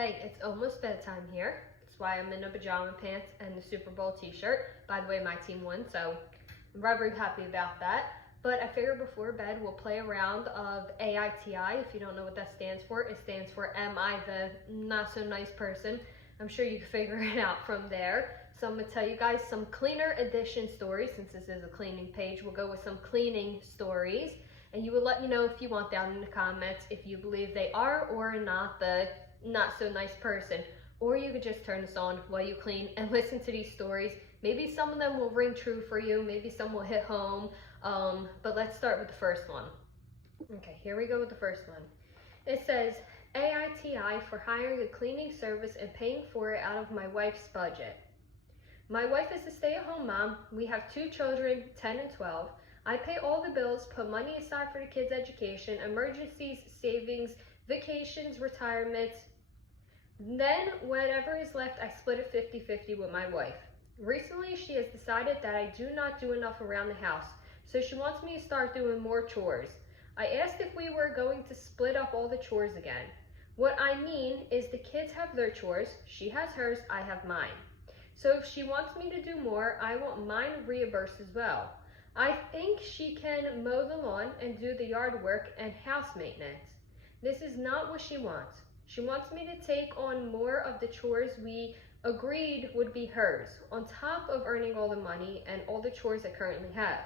Hey, it's almost bedtime here. That's why I'm in the pajama pants and the Super Bowl t-shirt. By the way, my team won, so I'm very happy about that. But I figured before bed, we'll play a round of AITA. If you don't know what that stands for, it stands for Am I the Not So Nice Person? I'm sure you can figure it out from there. So I'm gonna tell you guys some cleaner edition stories. Since this is a cleaning page, we'll go with some cleaning stories. And you will let me know if you want down in the comments if you believe they are or not the not so nice person. Or you could just turn this on while you clean and listen to these stories. Maybe some of them will ring true for you, maybe some will hit home. But let's start with the first one. Okay, here we go with the first one. It says, AITA for hiring a cleaning service and paying for it out of my wife's budget. My wife is a stay-at-home mom. We have 2 children, 10 and 12. I pay all the bills, put money aside for the kids' education, emergencies, savings, vacations, retirements. Then whatever is left, I split it 50-50 with my wife. Recently, she has decided that I do not do enough around the house, so she wants me to start doing more chores. I asked if we were going to split up all the chores again. What I mean is the kids have their chores, she has hers, I have mine. So if she wants me to do more, I want mine reimbursed as well. I think she can mow the lawn and do the yard work and house maintenance. This is not what she wants. She wants me to take on more of the chores we agreed would be hers, on top of earning all the money and all the chores I currently have.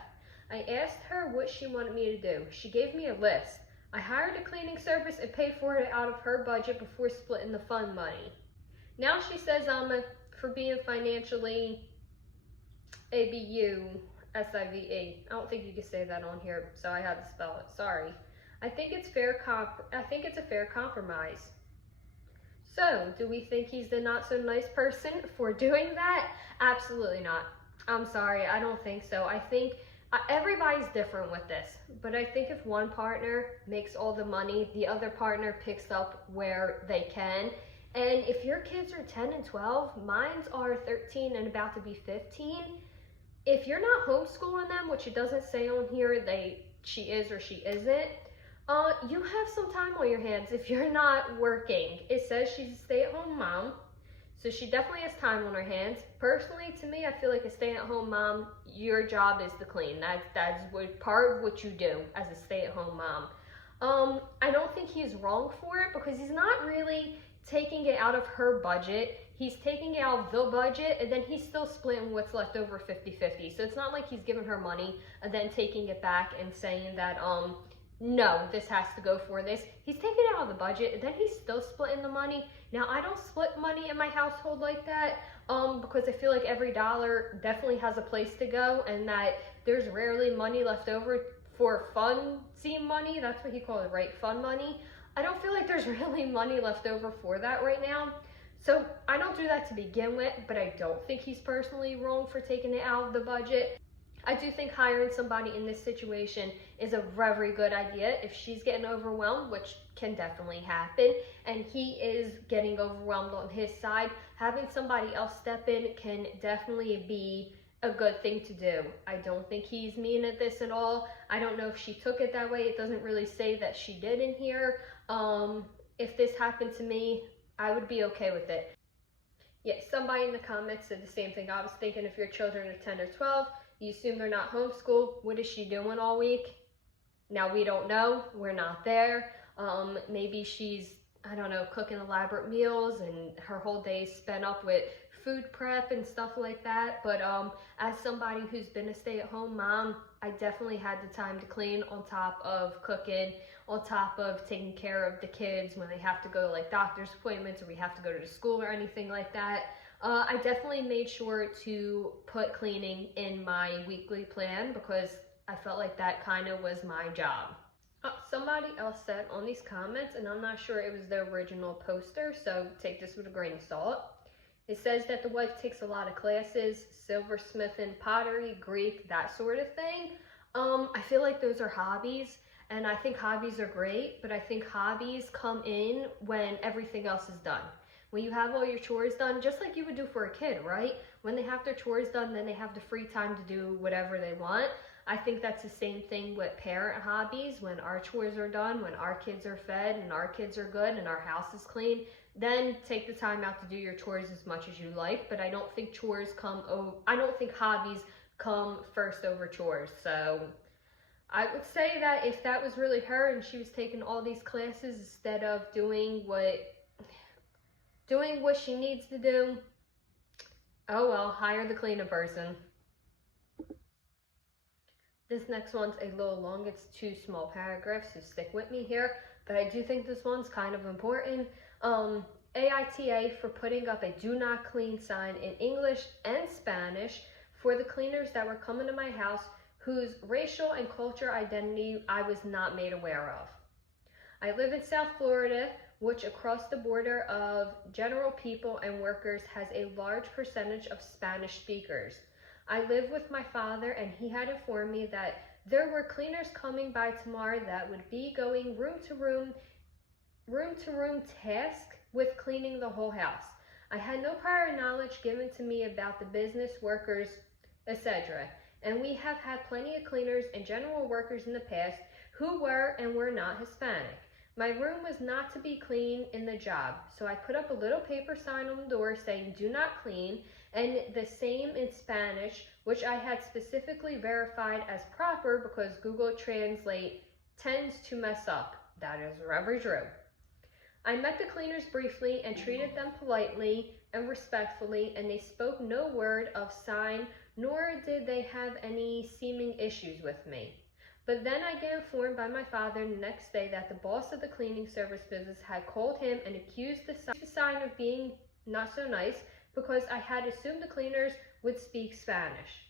I asked her what she wanted me to do. She gave me a list. I hired a cleaning service and paid for it out of her budget before splitting the fund money. Now she says I'm for being financially ABUSIVE. I don't think you can say that on here, so I had to spell it. Sorry. I think it's a fair compromise. So, do we think he's the not so nice person for doing that? Absolutely not. I'm sorry, I don't think so. I think everybody's different with this, but I think if one partner makes all the money, the other partner picks up where they can. And if your kids are 10 and 12, mines are 13 and about to be 15. If you're not homeschooling them, which it doesn't say on here she is or she isn't, you have some time on your hands if you're not working. It says she's a stay-at-home mom, so she definitely has time on her hands. Personally, to me, I feel like a stay-at-home mom, your job is to clean. That's part of what you do as a stay-at-home mom. I don't think he's wrong for it because he's not really taking it out of her budget. He's taking it out of the budget and then he's still splitting what's left over 50-50. So it's not like he's giving her money and then taking it back and saying that, no, this has to go for this. He's taking it out of the budget and then he's still splitting the money. Now, I don't split money in my household like that because I feel like every dollar definitely has a place to go and that there's rarely money left over for fun-y money. That's what he called it, right? Fun money. I don't feel like there's really money left over for that right now. So I don't do that to begin with, but I don't think he's personally wrong for taking it out of the budget. I do think hiring somebody in this situation is a very good idea. If she's getting overwhelmed, which can definitely happen, and he is getting overwhelmed on his side, having somebody else step in can definitely be a good thing to do. I don't think he's mean at this at all. I don't know if she took it that way. It doesn't really say that she did in here. If this happened to me, I would be okay with it. Yeah, somebody in the comments said the same thing. I was thinking if your children are 10 or 12, you assume they're not homeschooled. What is she doing all week? Now, we don't know. We're not there. Maybe she's, I don't know, cooking elaborate meals and her whole day is spent up with food prep and stuff like that. But as somebody who's been a stay-at-home mom, I definitely had the time to clean on top of cooking, on top of taking care of the kids when they have to go to like doctor's appointments or we have to go to the school or anything like that. I definitely made sure to put cleaning in my weekly plan because I felt like that kind of was my job. Somebody else said on these comments, and I'm not sure it was the original poster, so take this with a grain of salt. It says that the wife takes a lot of classes, silversmithing, pottery, Greek, that sort of thing. I feel like those are hobbies, and I think hobbies are great, but I think hobbies come in when everything else is done. When you have all your chores done, just like you would do for a kid, right? When they have their chores done, then they have the free time to do whatever they want. I think that's the same thing with parent hobbies. When our chores are done, when our kids are fed and our kids are good and our house is clean, then take the time out to do your chores as much as you like. But I don't think hobbies come first over chores. So I would say that if that was really her and she was taking all these classes instead of doing what she needs to do, oh well, hire the cleaner person. This next one's a little long. It's 2 small paragraphs, so stick with me here. But I do think this one's kind of important. AITA for putting up a do not clean sign in English and Spanish for the cleaners that were coming to my house whose racial and culture identity I was not made aware of. I live in South Florida, which across the border of general people and workers has a large percentage of Spanish speakers. I live with my father, and he had informed me that there were cleaners coming by tomorrow that would be going room to room task with cleaning the whole house. I had no prior knowledge given to me about the business workers, etc. And we have had plenty of cleaners and general workers in the past who were and were not Hispanic. My room was not to be clean in the job, so I put up a little paper sign on the door saying do not clean, and the same in Spanish, which I had specifically verified as proper because Google Translate tends to mess up. That is very true. I met the cleaners briefly and treated them politely and respectfully, and they spoke no word of sign, nor did they have any seeming issues with me. But then I get informed by my father the next day that the boss of the cleaning service business had called him and accused the sign of being not so nice because I had assumed the cleaners would speak Spanish.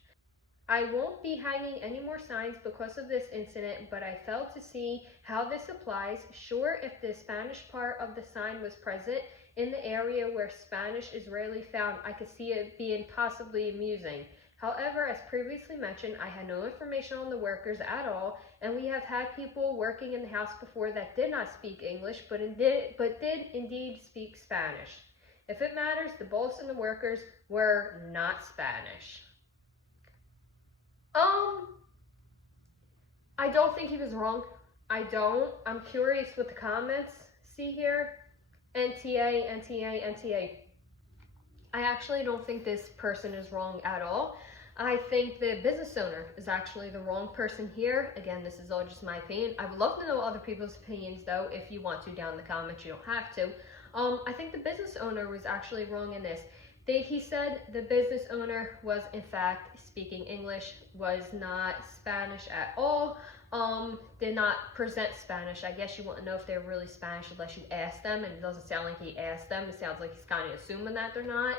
I won't be hanging any more signs because of this incident, but I failed to see how this applies. Sure, if the Spanish part of the sign was present in the area where Spanish is rarely found, I could see it being possibly amusing. However, as previously mentioned, I had no information on the workers at all, and we have had people working in the house before that did not speak English, but did indeed speak Spanish. If it matters, the boss and the workers were not Spanish. I don't think he was wrong. I don't. I'm curious what the comments see here. NTA, NTA, NTA. I actually don't think this person is wrong at all. I think the business owner is actually the wrong person here. Again, this is all just my opinion. I would love to know other people's opinions, though. If you want to down in the comments, you don't have to. I think the business owner was actually wrong in this. He said the business owner was in fact speaking English, was not Spanish at all, did not present Spanish. I guess you wouldn't know if they're really Spanish unless you ask them, and it doesn't sound like he asked them. It sounds like he's kind of assuming that they're not.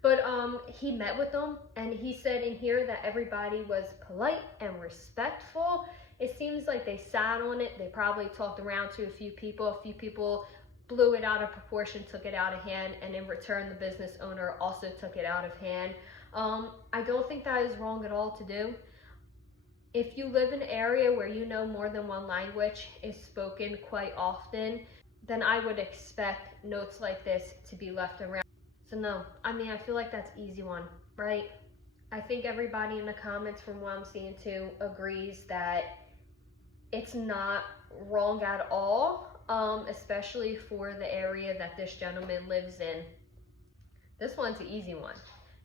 But he met with them, and he said in here that everybody was polite and respectful. It seems like they sat on it. They probably talked around to a few people. A few people blew it out of proportion, took it out of hand, and in return, the business owner also took it out of hand. I don't think that is wrong at all to do. If you live in an area where you know more than one language is spoken quite often, then I would expect notes like this to be left around. So no, I mean, I feel like that's an easy one, right? I think everybody in the comments from what I'm seeing too agrees that it's not wrong at all. Especially for the area that this gentleman lives in. This one's an easy one.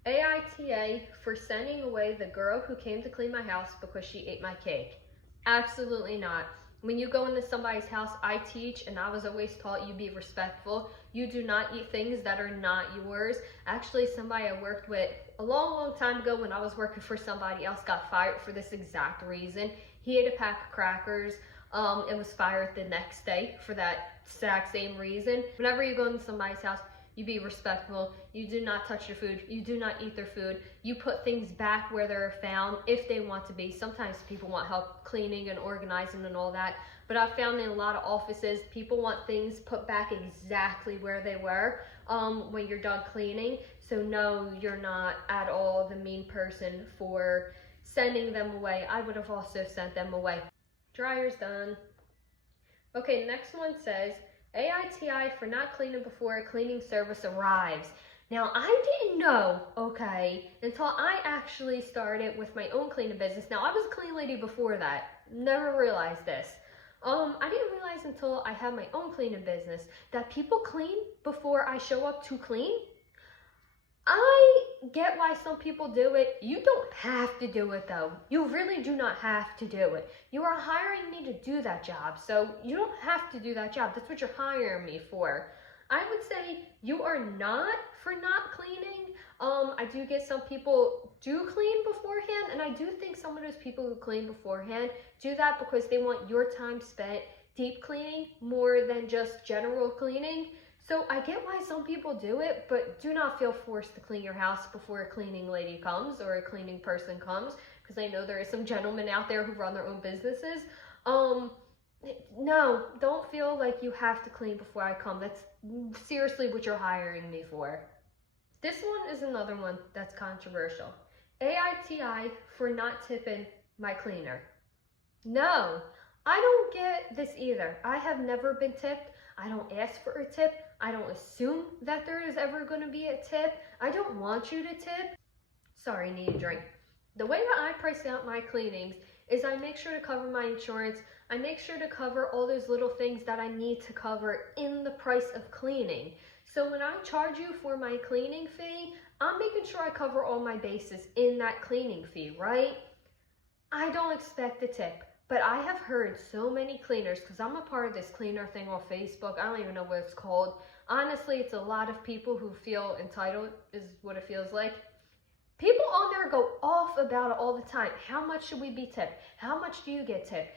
AITA for sending away the girl who came to clean my house because she ate my cake. Absolutely not. When you go into somebody's house, I teach, and I was always taught you be respectful. You do not eat things that are not yours. Actually, somebody I worked with a long time ago when I was working for somebody else got fired for this exact reason. He ate a pack of crackers. It was fired the next day for that exact same reason. Whenever you go into somebody's house, you be respectful. You do not touch your food. You do not eat their food. You put things back where they're found if they want to be. Sometimes people want help cleaning and organizing and all that. But I've found in a lot of offices, people want things put back exactly where they were when you're done cleaning. So no, you're not at all the mean person for sending them away. I would have also sent them away. Dryer's done. Okay, next one says, AITI for not cleaning before a cleaning service arrives. Now, I didn't know, okay, until I actually started with my own cleaning business. Now, I was a clean lady before that. Never realized this. I didn't realize until I have my own cleaning business that people clean before I show up to clean. I get why some people do it. You don't have to do it though. You really do not have to do it. You are hiring me to do that job, so you don't have to do that job. That's what you're hiring me for. I would say you are not for not cleaning. I do get some people do clean beforehand, and I do think some of those people who clean beforehand do that because they want your time spent deep cleaning more than just general cleaning. So I get why some people do it, but do not feel forced to clean your house before a cleaning lady comes or a cleaning person comes, because I know there are some gentlemen out there who run their own businesses. No, don't feel like you have to clean before I come. That's seriously what you're hiring me for. This one is another one that's controversial. AITA for not tipping my cleaner. No, I don't get this either. I have never been tipped. I don't ask for a tip. I don't assume that there is ever going to be a tip. I don't want you to tip. Sorry, need a drink. The way that I price out my cleanings is I make sure to cover my insurance. I make sure to cover all those little things that I need to cover in the price of cleaning. So when I charge you for my cleaning fee, I'm making sure I cover all my bases in that cleaning fee, right? I don't expect a tip. But I have heard so many cleaners, because I'm a part of this cleaner thing on Facebook. I don't even know what it's called. Honestly, it's a lot of people who feel entitled, is what it feels like. People on there go off about it all the time. How much should we be tipped? How much do you get tipped?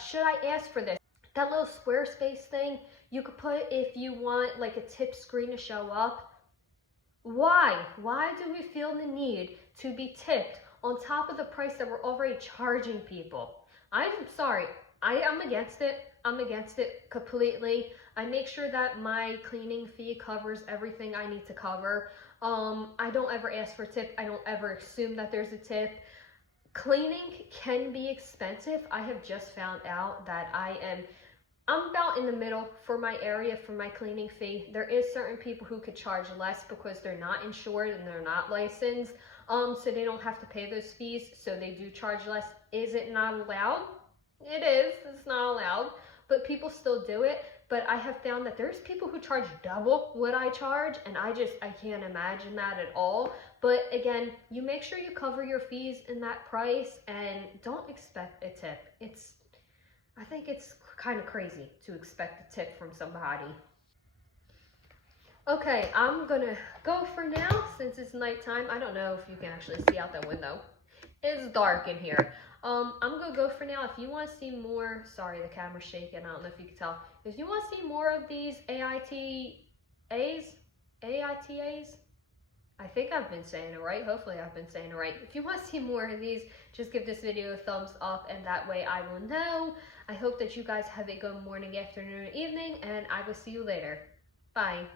Should I ask for this? That little Squarespace thing you could put if you want like a tip screen to show up. Why? Why do we feel the need to be tipped on top of the price that we're already charging people? I'm sorry, I'm against it. I'm against it completely. I make sure that my cleaning fee covers everything I need to cover. I don't ever ask for a tip. I don't ever assume that there's a tip. Cleaning can be expensive. I have just found out that I'm about in the middle for my area for my cleaning fee. There is certain people who could charge less because they're not insured and they're not licensed. So they don't have to pay those fees, so they do charge less. Is it not allowed? It is, it's not allowed, but people still do it. But I have found that there's people who charge double what I charge, and I can't imagine that at all. But again, you make sure you cover your fees in that price and don't expect a tip. I think it's kind of crazy to expect a tip from somebody. Okay, I'm gonna go for now since it's nighttime. I don't know if you can actually see out that window. It's dark in here. I'm gonna go for now. If you want to see more, sorry, the camera's shaking. I don't know if you can tell. If you want to see more of these AITAs, I think I've been saying it right. Hopefully I've been saying it right. If you want to see more of these, just give this video a thumbs up, and that way I will know. I hope that you guys have a good morning, afternoon, evening, and I will see you later. Bye.